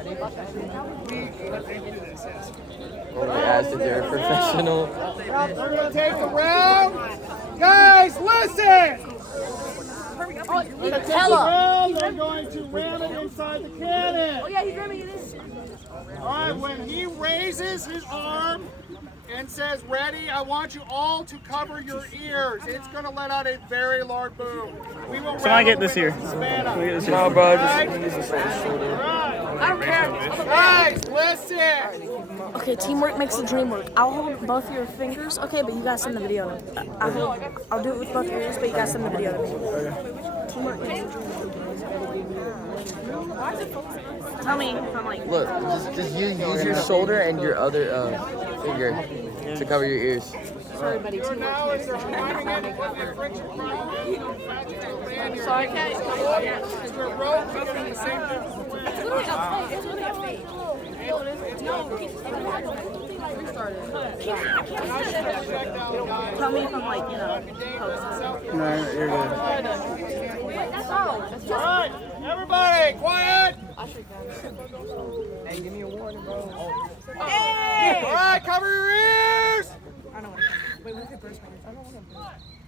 Only asked if they're a professional. We're going to take the round. Guys, listen! They're going to ram it inside the cannon. Oh yeah, he's ramming it in. All right, when he raises his arm and says, ready, I want you all to cover your ears. It's going to let out a very loud boom. We will Can I get this here? Savannah. No, bro, just use the shoulder. I don't care. Guys, listen! Okay, teamwork makes the dream work. I'll hold both your fingers. Okay, but you gotta send the video to me. I'll do it with both your fingers, but you gotta send the video to me. Teamwork makes the dream work. Tell me if I'm like. Look, just use your shoulder and your other finger to cover your ears. Sorry, buddy. Now is they're climbing in and putting their friction Sorry, Kat. Because we're rope moving in the same difference. It's literally upstate. It's literally upstate. No, restarted. Tell me if I'm like, posting. No, you're good. That's all. All right, everybody, quiet! Hey, give me a warning, bro. Hey! All right, cover your ears! I don't want to. Wait, what's your first name? I don't want to.